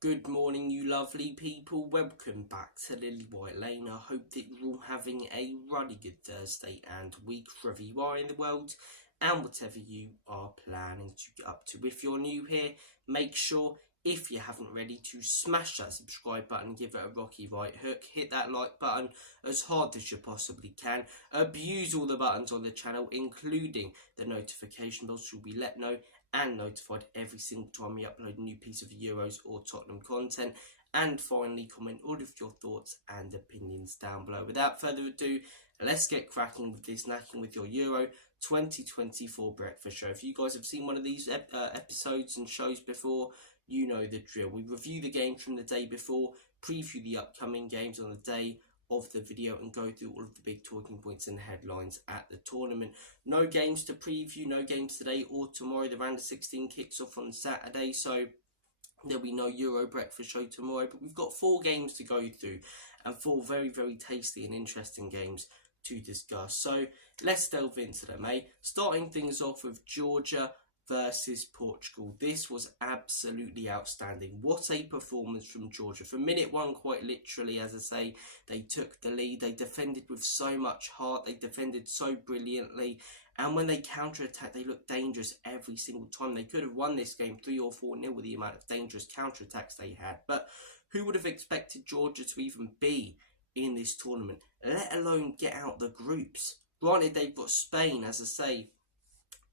Good morning, you lovely people. Welcome back to Lily White Lane. I hope that you're all having a really good Thursday and week wherever you are in the world and whatever you are planning to get up to. If you're new here, make sure, if you haven't already, to smash that subscribe button, give it a rocky right hook, hit that like button as hard as you possibly can, abuse all the buttons on the channel, including the notification bell, so you'll be let know and notified every single time we upload a new piece of Euros or Tottenham content. And finally, comment all of your thoughts and opinions down below. Without further ado, let's get cracking with this Snacking with Your Euro 2024 breakfast show. If you guys have seen one of these episodes and shows before, you know the drill. We review the games from the day before, preview the upcoming games on the day of the video, and go through all of the big talking points and headlines at the tournament. No games to preview, no games today or tomorrow. The round of 16 kicks off on Saturday, so there'll be no Euro breakfast show tomorrow, but we've got 4 games to go through and 4 very, very tasty and interesting games to discuss. So let's delve into them, starting things off with Georgia versus Portugal. This was absolutely outstanding. What a performance from Georgia. From minute one, quite literally, as I say, they took the lead. They defended with so much heart. They defended so brilliantly. And when they counter-attacked, they looked dangerous every single time. They could have won this game 3 or 4-0 with the amount of dangerous counter-attacks they had. But who would have expected Georgia to even be in this tournament, let alone get out the groups? Granted, they've got Spain, as I say,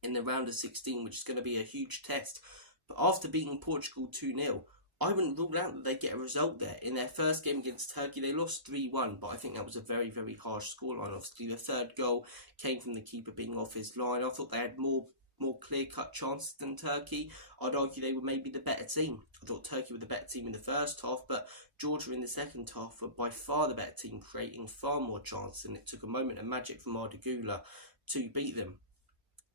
in the round of 16, which is going to be a huge test. But after beating Portugal 2-0, I wouldn't rule out that they get a result there. In their first game against Turkey, they lost 3-1, but I think that was a very, very harsh scoreline. Obviously, the third goal came from the keeper being off his line. I thought they had more clear-cut chances than Turkey. I'd argue they were maybe the better team. I thought Turkey were the better team in the first half, but Georgia in the second half were by far the better team, creating far more chances, and it took a moment of magic from Arda Güler to beat them.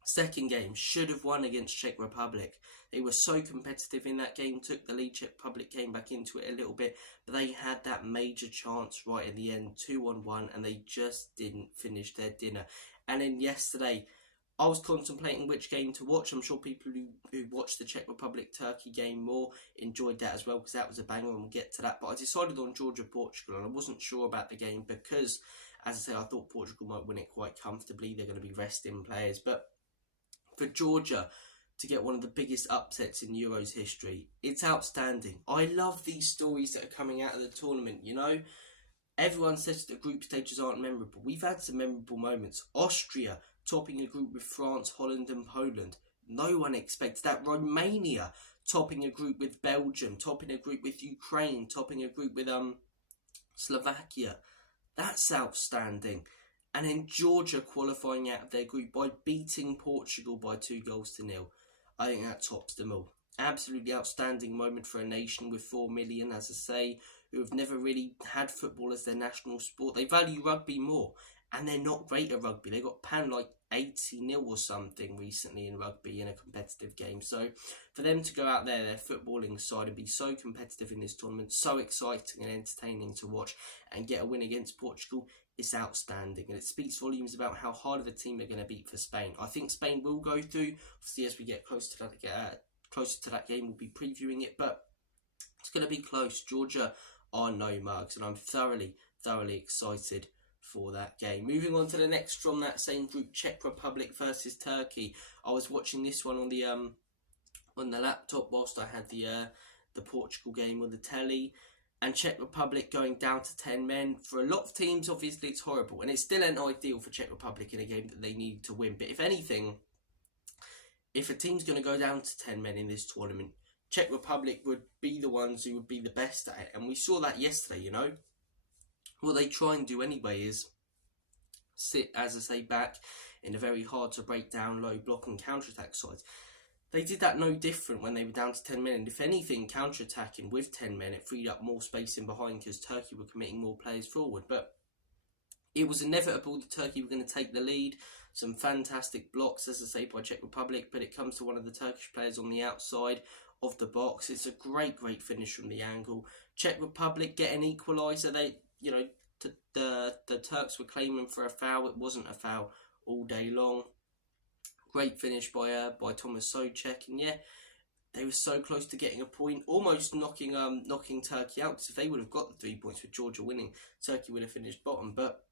Second game, should have won against Czech Republic. They were so competitive in that game, took the lead. Czech Republic came back into it a little bit, but they had that major chance right at the end, 2-1, and they just didn't finish their dinner. And then yesterday, I was contemplating which game to watch. I'm sure people who watched the Czech Republic-Turkey game more enjoyed that as well, because that was a banger, and we'll get to that. But I decided on Georgia-Portugal, and I wasn't sure about the game because, as I say, I thought Portugal might win it quite comfortably. They're going to be resting players, but for Georgia to get one of the biggest upsets in Euros history, it's outstanding. I love these stories that are coming out of the tournament, you know. Everyone says that group stages aren't memorable. We've had some memorable moments. Austria topping a group with France, Holland and Poland. No one expects that. Romania topping a group with Belgium, topping a group with Ukraine, topping a group with Slovakia. That's outstanding. And then Georgia qualifying out of their group by beating Portugal by 2-0. I think that tops them all. Absolutely outstanding moment for a nation with 4 million, as I say, who have never really had football as their national sport. They value rugby more, and they're not great at rugby. They got panned like 80-0 or something recently in rugby in a competitive game. So for them to go out there, their footballing side, and be so competitive in this tournament, so exciting and entertaining to watch, and get a win against Portugal, it's outstanding, and it speaks volumes about how hard of a team they're going to beat for Spain. I think Spain will go through. Obviously, as we get closer to that game, we'll be previewing it, but it's going to be close. Georgia are no mugs, and I'm thoroughly excited for that game. Moving on to the next from that same group, Czech Republic versus Turkey. I was watching this one on the laptop whilst I had the Portugal game on the telly. And Czech Republic going down to 10 men. For a lot of teams, obviously, it's horrible. And it's still an ideal for Czech Republic in a game that they need to win. But if anything, if a team's going to go down to 10 men in this tournament, Czech Republic would be the ones who would be the best at it. And we saw that yesterday, you know. What they try and do anyway is sit, as I say, back in a very hard to break down low block and counter-attack sides. They did that no different when they were down to 10 men. And if anything, counter-attacking with 10 men, it freed up more space in behind because Turkey were committing more players forward. But it was inevitable that Turkey were going to take the lead. Some fantastic blocks, as I say, by Czech Republic. But it comes to one of the Turkish players on the outside of the box. It's a great finish from the angle. Czech Republic get an equaliser. They, you know, the Turks were claiming for a foul. It wasn't a foul all day long. Great finish by Thomas Souček, and yeah, they were so close to getting a point, almost knocking Turkey out, because if they would have got the 3 points with Georgia winning, Turkey would have finished bottom. But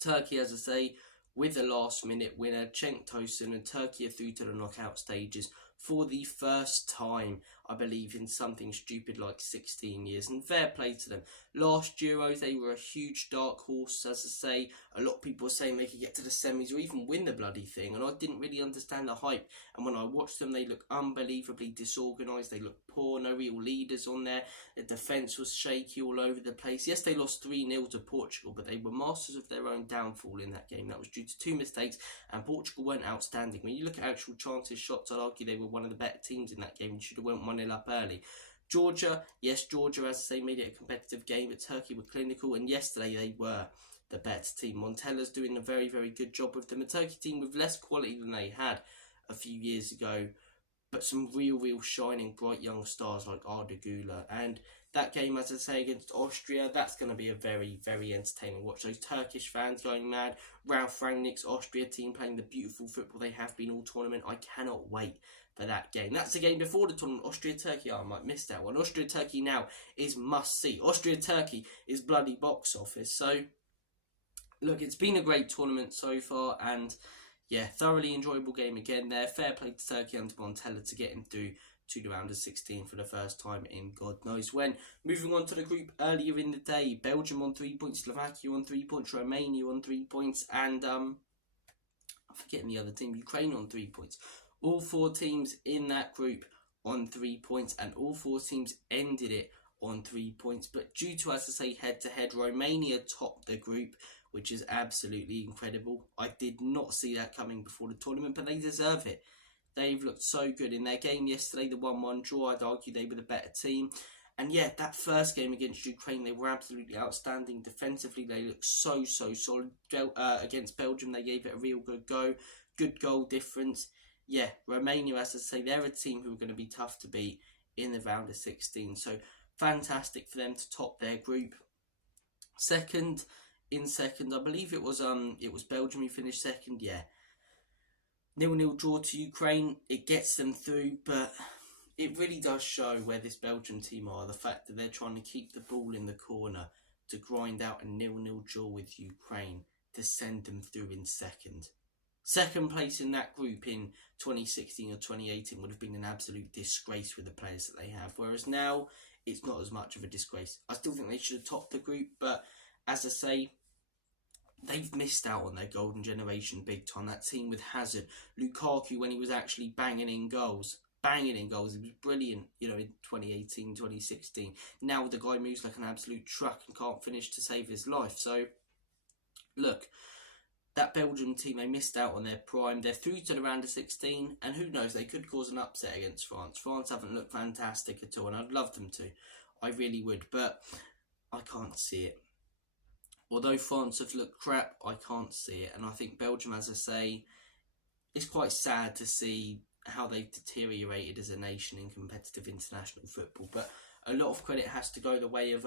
Turkey, as I say, with a last-minute winner, Cenk Tosun, and Turkey are through to the knockout stages for the first time, I believe, in something stupid like 16 years. And fair play to them. Last Euros, they were a huge dark horse, as I say. A lot of people were saying they could get to the semis or even win the bloody thing, and I didn't really understand the hype. And when I watched them, they look unbelievably disorganised. They look poor, no real leaders on there. The defence was shaky all over the place. Yes, they lost 3-0 to Portugal, but they were masters of their own downfall in that game. That was due to 2 mistakes, and Portugal weren't outstanding. When you look at actual chances, shots, I'd argue they were one of the better teams in that game and should have went 1-0 up early. Georgia, yes, Georgia, as I say, made it a competitive game, but Turkey were clinical, and yesterday they were the better team. Montella's doing a very, very good job with them. A Turkey team with less quality than they had a few years ago, but some real shining bright young stars like Arda Güler. And that game, as I say, against Austria, that's going to be a very, very entertaining watch. Those Turkish fans going mad. Ralf Rangnick's Austria team playing the beautiful football they have been all tournament. I cannot wait for that game. That's the game before the tournament. Austria-Turkey, I might miss that one. Austria-Turkey now is must-see. Austria-Turkey is bloody box office. So, look, it's been a great tournament so far, and yeah, thoroughly enjoyable game again there. Fair play to Turkey under Montella to getting through to the round of 16 for the first time in God knows when. Moving on to the group earlier in the day, Belgium on 3 points, Slovakia on 3 points, Romania on 3 points, and I'm forgetting the other team, Ukraine on 3 points. All 4 teams in that group on 3 points, and all 4 teams ended it on 3 points. But due to, as I say, head-to-head, Romania topped the group, which is absolutely incredible. I did not see that coming before the tournament, but they deserve it. They've looked so good in their game yesterday, the 1-1 draw. I'd argue they were the better team. And yeah, that first game against Ukraine, they were absolutely outstanding. Defensively, they looked so solid. Against Belgium, they gave it a real good go. Good goal difference. Yeah, Romania, as I say, they're a team who are going to be tough to beat in the round of 16. So fantastic for them to top their group. Second, I believe it was Belgium who finished second. Yeah, 0-0 draw to Ukraine. It gets them through, but it really does show where this Belgium team are. The fact that they're trying to keep the ball in the corner to grind out a 0-0 draw with Ukraine to send them through in second. Second place in that group in 2016 or 2018 would have been an absolute disgrace with the players that they have. Whereas now, it's not as much of a disgrace. I still think they should have topped the group, but as I say, they've missed out on their golden generation big time. That team with Hazard, Lukaku, when he was actually banging in goals. He was brilliant, in 2018, 2016. Now the guy moves like an absolute truck and can't finish to save his life. So, look, that Belgium team, they missed out on their prime. They're through to the round of 16, and who knows, they could cause an upset against France. France haven't looked fantastic at all, and I'd love them to. I really would, but I can't see it. Although France have looked crap, I can't see it. And I think Belgium, as I say, it's quite sad to see how they've deteriorated as a nation in competitive international football. But a lot of credit has to go the way of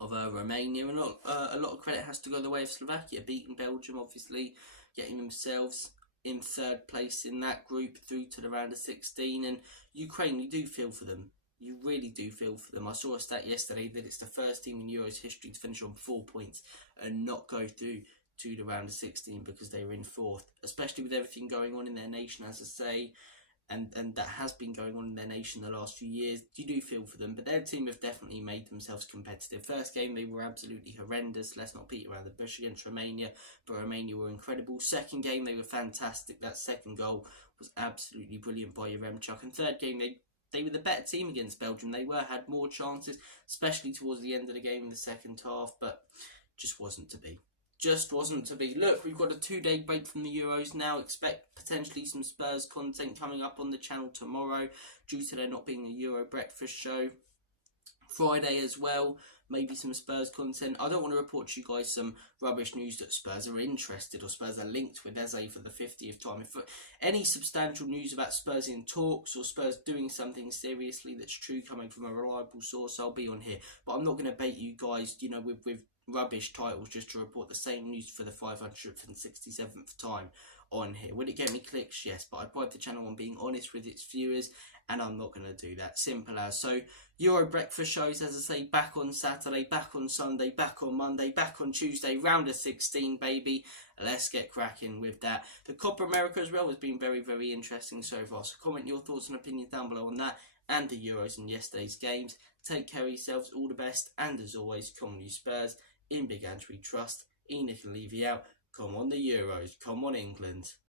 Romania, and a lot of credit has to go the way of Slovakia, beating Belgium, obviously, getting themselves in third place in that group through to the round of 16. And Ukraine, you do feel for them. You really do feel for them. I saw a stat yesterday that it's the first team in Euros history to finish on 4 points and not go through to the round of 16 because they were in fourth, especially with everything going on in their nation, as I say, and that has been going on in their nation the last few years. You do feel for them, but their team have definitely made themselves competitive. First game, they were absolutely horrendous. Let's not beat around the bush against Romania, but Romania were incredible. Second game, they were fantastic. That second goal was absolutely brilliant by Yaremchuk. And third game, they were the better team against Belgium. They had more chances, especially towards the end of the game in the second half, but just wasn't to be. Just wasn't to be. Look, we've got a 2-day break from the Euros now. Expect potentially some Spurs content coming up on the channel tomorrow due to there not being a Euro breakfast show. Friday as well, maybe some Spurs content. I don't want to report to you guys some rubbish news that Spurs are interested or Spurs are linked with Eze for the 50th time. If any substantial news about Spurs in talks or Spurs doing something seriously that's true coming from a reliable source, I'll be on here. But I'm not going to bait you guys, with rubbish titles just to report the same news for the 567th time on here. Would it get me clicks? Yes, but I pride the channel on being honest with its viewers, and I'm not going to do that. Simple as. So, Euro breakfast shows, as I say, back on Saturday, back on Sunday, back on Monday, back on Tuesday, round of 16, baby. Let's get cracking with that. The Copa America as well has been very, very interesting so far. So comment your thoughts and opinions down below on that and the Euros and yesterday's games. Take care of yourselves, all the best, and as always, come on you Spurs, in Big Ant we trust. Enoch can leave you out. Come on the Euros, come on England.